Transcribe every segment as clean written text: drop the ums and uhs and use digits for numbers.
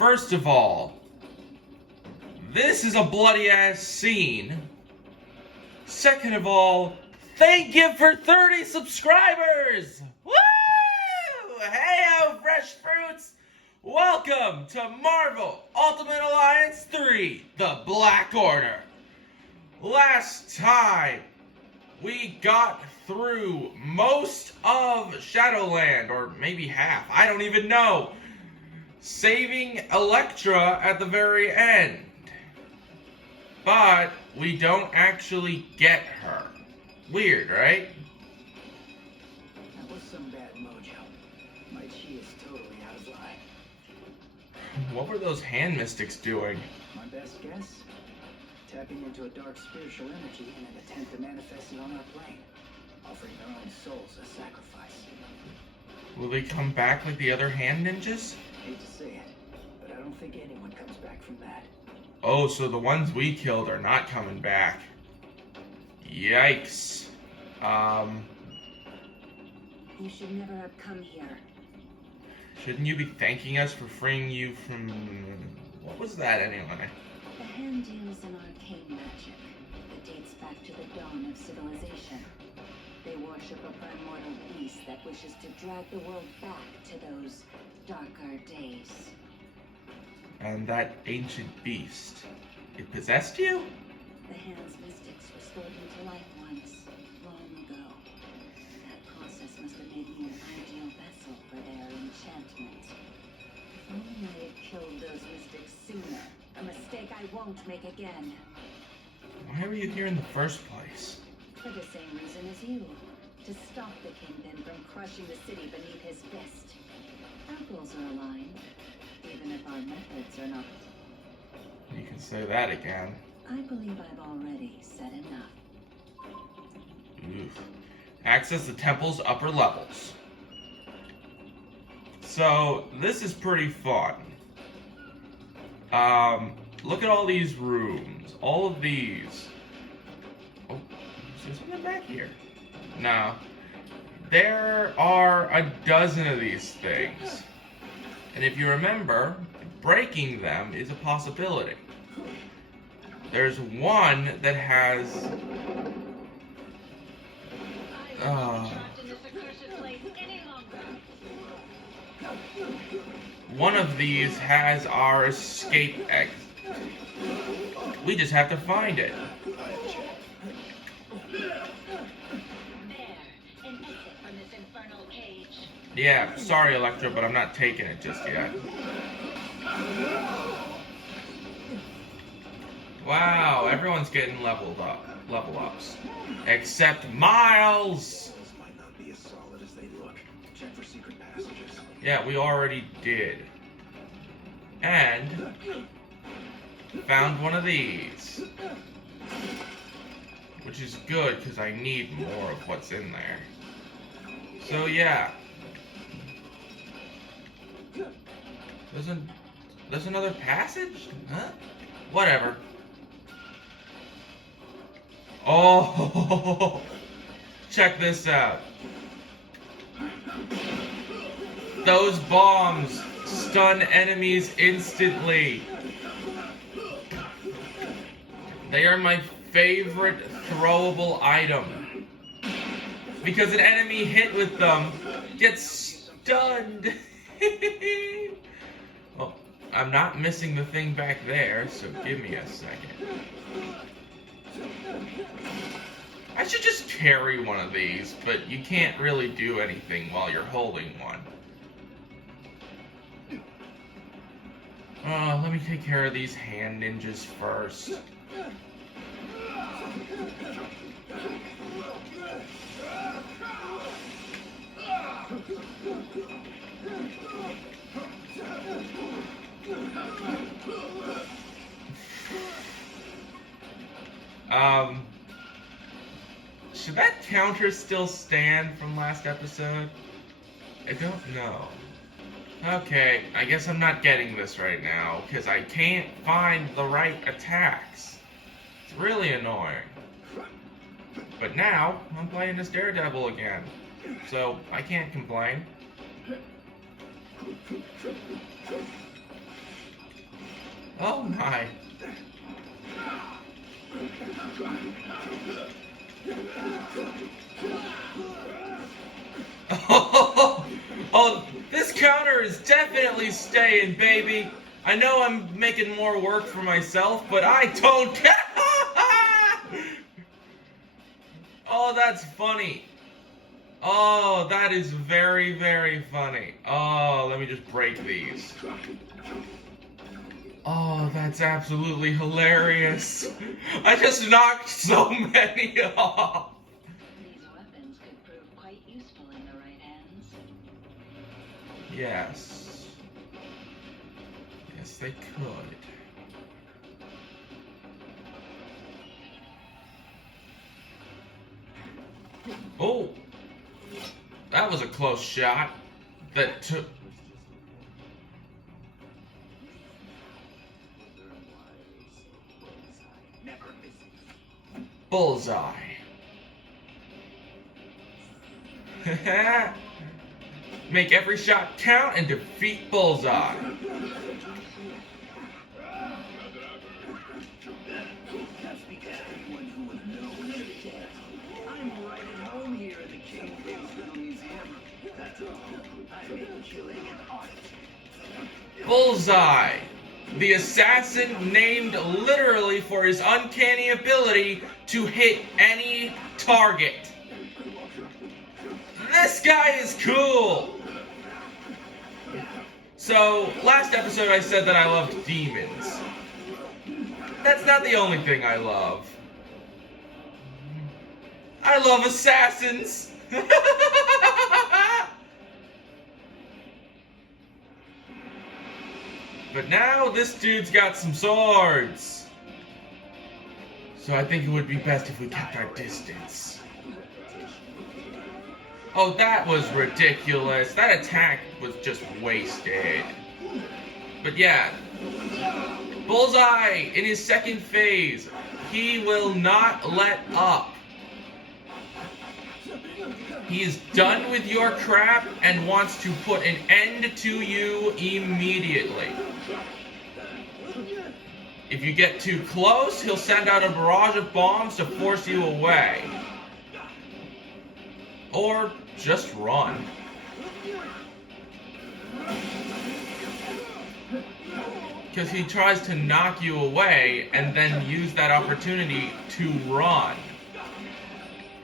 First of all, this is a bloody-ass scene. Second of all, thank you for 30 subscribers! Woo! Hey-o, fresh fruits! Welcome to Marvel Ultimate Alliance 3, The Black Order. Last time, we got through most of Shadowland, or maybe half, I don't even know. Saving Elektra at the very end. But we don't actually get her. Weird, right? That was some bad mojo. My chi is totally out of line. What were those hand mystics doing? My best guess? Tapping into a dark spiritual energy in an attempt to manifest it on our plane. Offering their own souls as sacrifice. Will they come back like the other hand ninjas? Hate to say it, but I don't think anyone comes back from that. Oh, so the ones we killed are not coming back. Yikes. You should never have come here. Shouldn't you be thanking us for freeing you from... What was that anyway? The hand use an arcane magic that dates back to the dawn of civilization. They worship a primordial beast that wishes to drag the world back to those darker days. And that ancient beast, it possessed you? The hand's mystics restored me to life once, long ago. That process must have made me an ideal vessel for their enchantment. If only I had killed those mystics sooner. A mistake I won't make again. Why were you here in the first place? For the same reason as you. To stop the Kingpin from crushing the city beneath his fist. Our goals are aligned, even if our methods are not. You can say that again. I believe I've already said enough. Oof. Access the temple's upper levels. So, this is pretty fun. Look at all these rooms. All of these. Oh, is there something back here? No. There are a dozen of these things. And if you remember, breaking them is a possibility. There's one that has... one of these has our escape exit. We just have to find it. Yeah, sorry Elektra, but I'm not taking it just yet. Wow, everyone's getting level ups. Except Miles! Those might not be as solid as they look. Check for secret passages. Yeah, we already did. And found one of these. Which is good, because I need more of what's in there. So yeah. There's another passage? Huh? Whatever. Oh, check this out. Those bombs stun enemies instantly. They are my favorite throwable item. Because an enemy hit with them gets stunned. Well, I'm not missing the thing back there, so give me a second. I should just carry one of these, but you can't really do anything while you're holding one. Let me take care of these hand ninjas first. Should that counter still stand from last episode? I don't know. Okay, I guess I'm not getting this right now, because I can't find the right attacks. It's really annoying. But now, I'm playing as Daredevil again, so I can't complain. Oh my. Oh, this counter is definitely staying, baby. I know I'm making more work for myself, but I don't care. Oh, that's funny. Oh, that is very, very funny. Oh, let me just break these. Oh, that's absolutely hilarious. I just knocked so many off. These weapons could prove quite useful in the right hands. Yes. Yes, they could. Oh! That was a close shot. That took... Bullseye. Make every shot count and defeat Bullseye. That's because anyone who would know is dead. I'm right at home here in the Kingpin's little museum. That's all. I make killing an art. Bullseye. The assassin named literally for his uncanny ability to hit any target. This guy is cool! So, last episode I said that I loved demons. That's not the only thing I love. I love assassins! But now this dude's got some swords. So I think it would be best if we kept our distance. Oh, that was ridiculous. That attack was just wasted. But yeah, Bullseye in his second phase. He will not let up. He is done with your crap and wants to put an end to you immediately. If you get too close, he'll send out a barrage of bombs to force you away. Or just run. Because he tries to knock you away and then use that opportunity to run.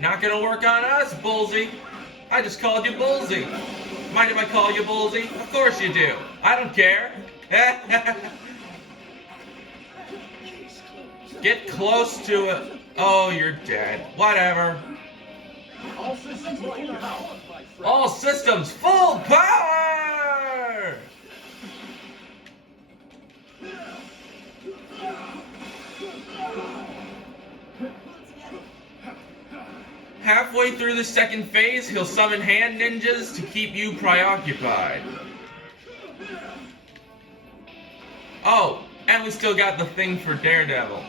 Not gonna work on us, Bullseye. I just called you Bullseye. Mind if I call you Bullseye? Of course you do. I don't care. Get close to it. Oh, you're dead. Whatever. All systems full power! Halfway through the second phase, he'll summon hand ninjas to keep you preoccupied. Oh, and we still got the thing for Daredevil.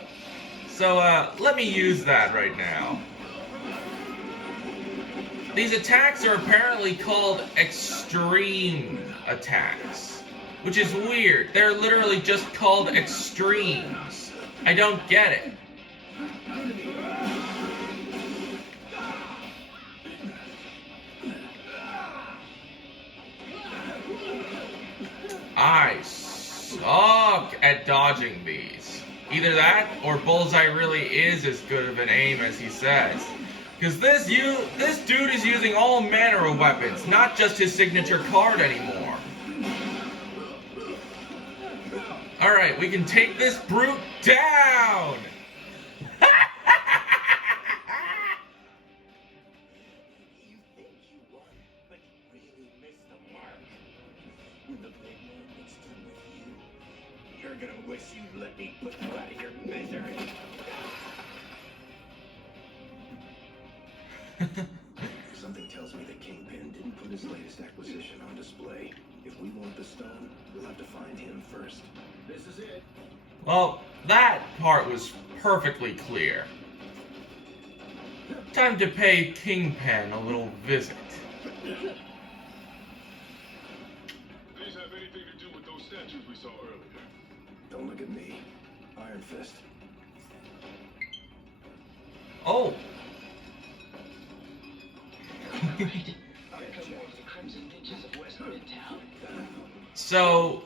So, let me use that right now. These attacks are apparently called extreme attacks, which is weird. They're literally just called extremes. I don't get it. I suck at dodging these. Either that, or Bullseye really is as good of an aim as he says. Because this dude is using all manner of weapons, not just his signature card anymore. Alright, we can take this brute down! You think you won, but you really missed the mark. When the big man gets done with you, you're gonna wish you'd let me put you out of your misery. Something tells me that Kingpin didn't put his latest acquisition on display. If we want the stone, we'll have to find him first. This is it. Well, that part was perfectly clear. Time to pay Kingpin a little visit. These have anything to do with those statues we saw earlier? Don't look at me. Iron Fist. Oh. So,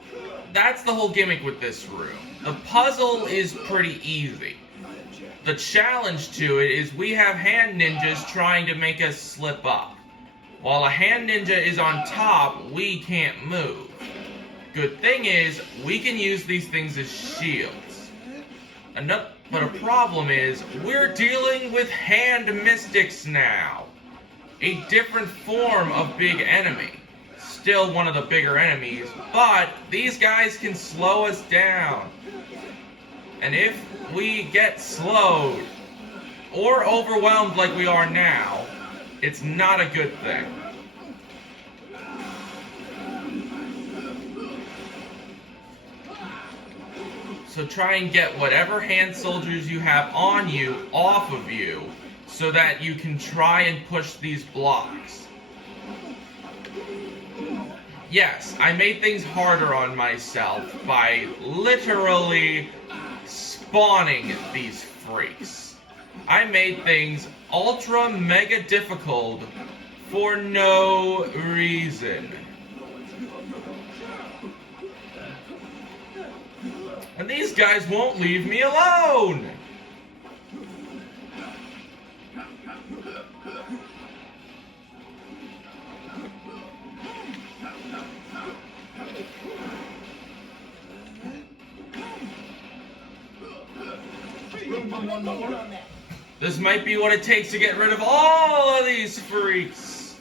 that's the whole gimmick with this room. The puzzle is pretty easy. The challenge to it is we have hand ninjas trying to make us slip up. While a hand ninja is on top, we can't move. Good thing is, we can use these things as shields. But a problem is, we're dealing with hand mystics now. A different form of big enemy. Still one of the bigger enemies, but these guys can slow us down. And if we get slowed, or overwhelmed like we are now, it's not a good thing. So try and get whatever hand soldiers you have on you off of you, so that you can try and push these blocks. Yes, I made things harder on myself by literally spawning these freaks. I made things ultra mega difficult for no reason. And these guys won't leave me alone! This might be what it takes to get rid of all of these freaks.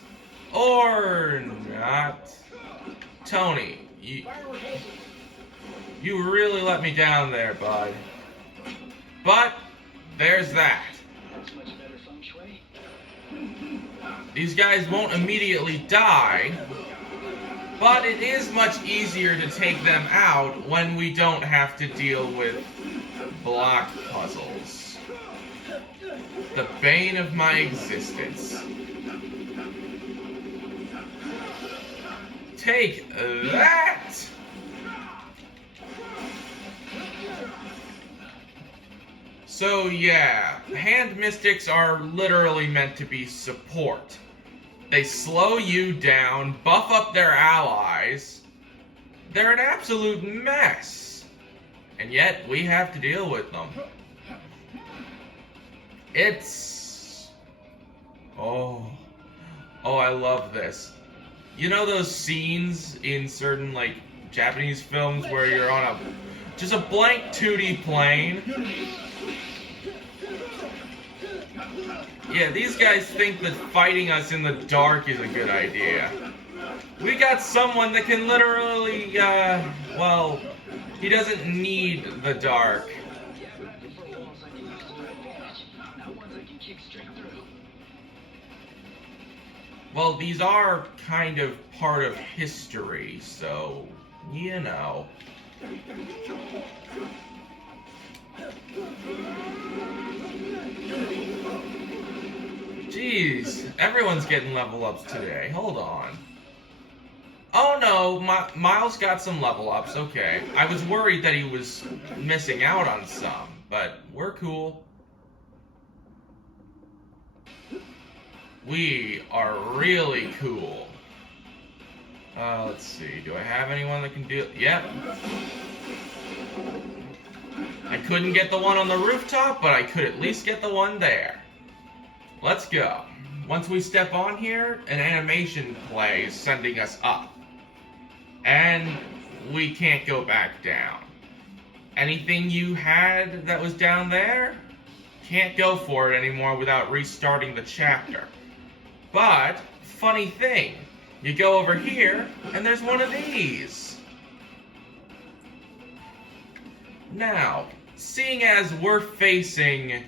Or not. Tony, you really let me down there, bud. But, there's that. These guys won't immediately die, but it is much easier to take them out when we don't have to deal with block puzzles. The bane of my existence. Take that! So yeah, hand mystics are literally meant to be support. They slow you down, buff up their allies. They're an absolute mess. And yet, we have to deal with them. It's... Oh, I love this. You know those scenes in certain, like, Japanese films where you're on just a blank 2D plane? Yeah, these guys think that fighting us in the dark is a good idea. We got someone that can literally, well, he doesn't need the dark. Well, these are kind of part of history, so, you know. Jeez, everyone's getting level ups today. Hold on. Oh no, Miles got some level ups, okay. I was worried that he was missing out on some, but we're cool. We are really cool. Let's see, do I have anyone that can do it? Yep. I couldn't get the one on the rooftop, but I could at least get the one there. Let's go. Once we step on here, an animation plays sending us up. And we can't go back down. Anything you had that was down there, can't go for it anymore without restarting the chapter. But, funny thing, you go over here, and there's one of these. Now, seeing as we're facing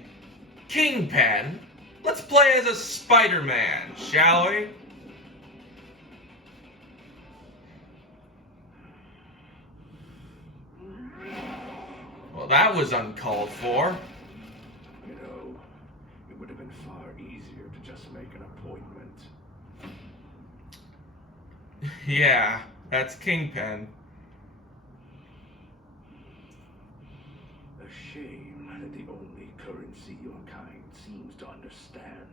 Kingpin, let's play as a Spider-Man, shall we? Well, that was uncalled for. You know, it would have been far easier to just make an appointment. Yeah, that's Kingpin. shame that the only currency your kind seems to understand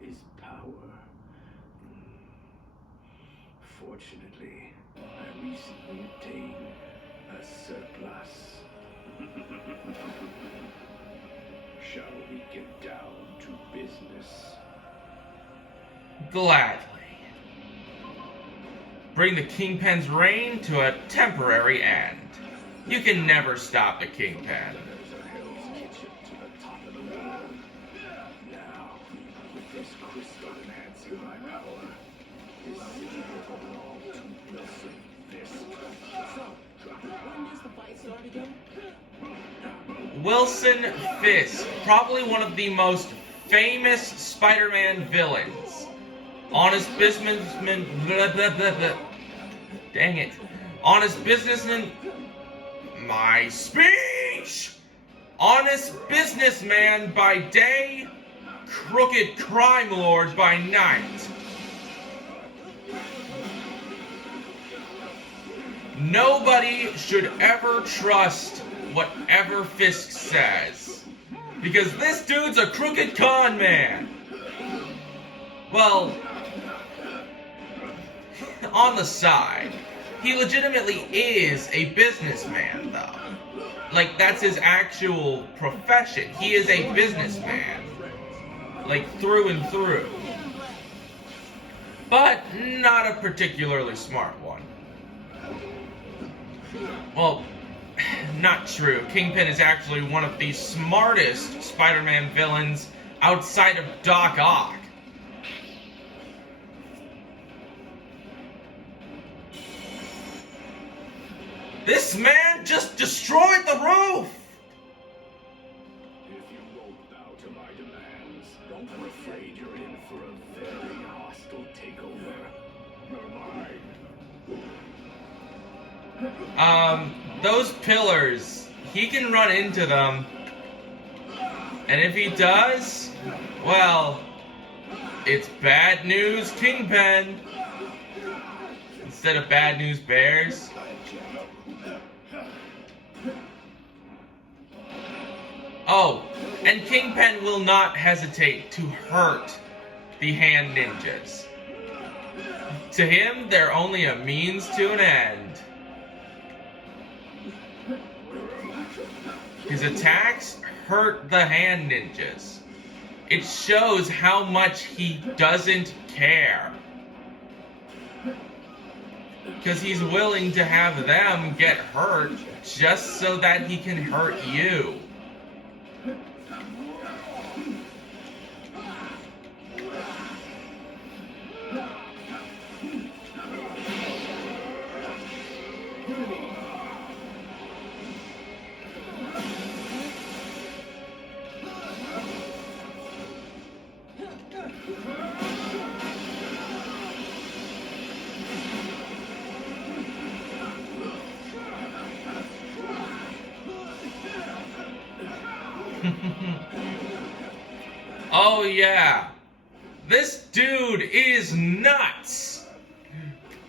is power. Fortunately, I recently obtained a surplus. Shall we get down to business? Gladly. Bring the Kingpin's reign to a temporary end. You can never stop the Kingpin. There's a Hell's Kitchen to the top of the world. Now, with this crystal enhancing my power, this city will belong to Wilson Fisk. So, when does the fight start again? Wilson Fisk, probably one of the most famous Spider-Man villains. Honest businessman. Blah, blah, blah, blah. Dang it. Honest businessman. My speech! Honest businessman by day, crooked crime lord by night. Nobody should ever trust whatever Fisk says, because this dude's a crooked con man. Well, on the side, he legitimately is a businessman, though. Like, that's his actual profession. He is a businessman. Like, through and through. But not a particularly smart one. Well, not true. Kingpin is actually one of the smartest Spider-Man villains outside of Doc Ock. This man just destroyed the roof! If you won't bow to my demands, I'm afraid you're in for a very hostile takeover. You're mine. Those pillars, he can run into them. And if he does, well, it's bad news Kingpin. Instead of bad news bears. Oh, and Kingpin will not hesitate to hurt the hand ninjas. To him, they're only a means to an end. His attacks hurt the hand ninjas. It shows how much he doesn't care. Because he's willing to have them get hurt just so that he can hurt you. Oh yeah, this dude is nuts.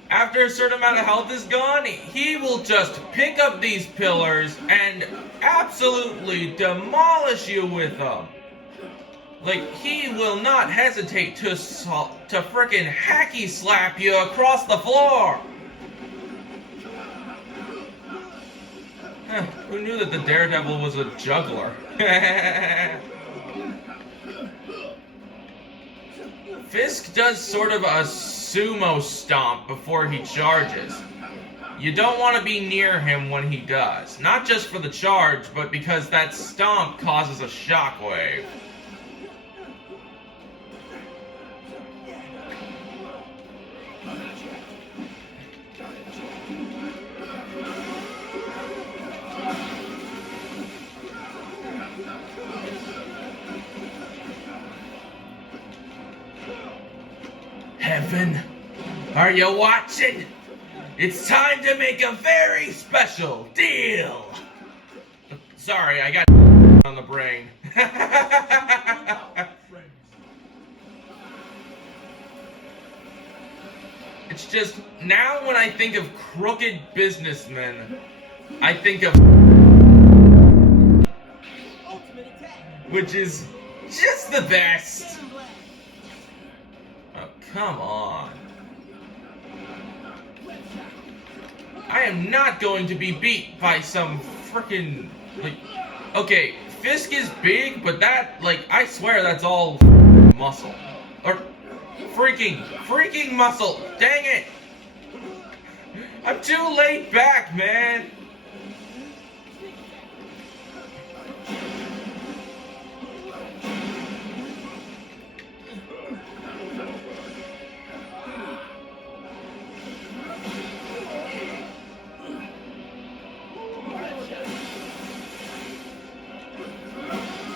After a certain amount of health is gone, he will just pick up these pillars and absolutely demolish you with them. Like, he will not hesitate to frickin' hacky slap you across the floor. Who knew that the Daredevil was a juggler? Fisk does sort of a sumo stomp before he charges. You don't want to be near him when he does. Not just for the charge, but because that stomp causes a shockwave. Heaven, are you watching? It's time to make a very special deal. Sorry, I got on the brain. It's just, now when I think of crooked businessmen, I think of which is just the best. Oh, come on. I am not going to be beat by some frickin', like, okay, Fisk is big, but that, like, I swear that's all muscle. Or freaking muscle. Dang it. I'm too laid back, man.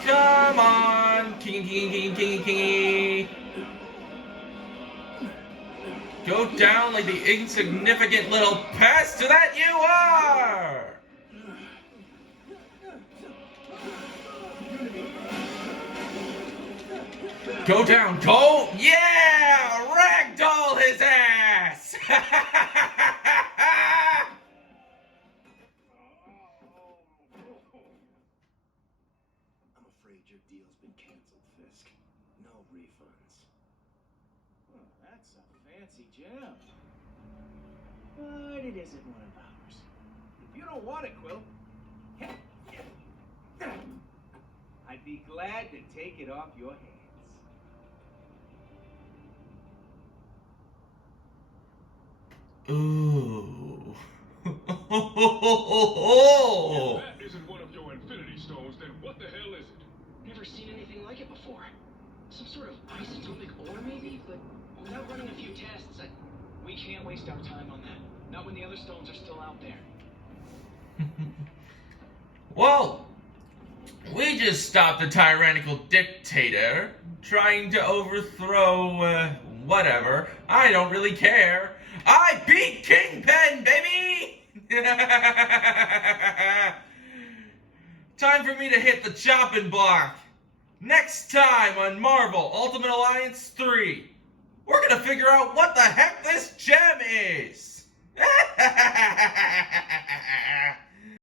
Come on, King. Go down like the insignificant little pest that you are! Go down, go! Yeah! Ragdoll his ass! I'm afraid your deal's been canceled, Fisk. No refunds. Well, that's a fancy gem. But it isn't one of ours. If you don't want it, Quill, I'd be glad to take it off your hands. Ooh. If that isn't one of your infinity stones, then what the hell is it? Never seen anything like it before. Some sort of isotopic ore, maybe? But without running a few tests, we can't waste our time on that. Not when the other stones are still out there. Well, we just stopped a tyrannical dictator trying to overthrow, whatever. I don't really care. I beat Kingpin, baby! Time for me to hit the chopping block. Next time on Marvel Ultimate Alliance 3, we're gonna figure out what the heck this gem is.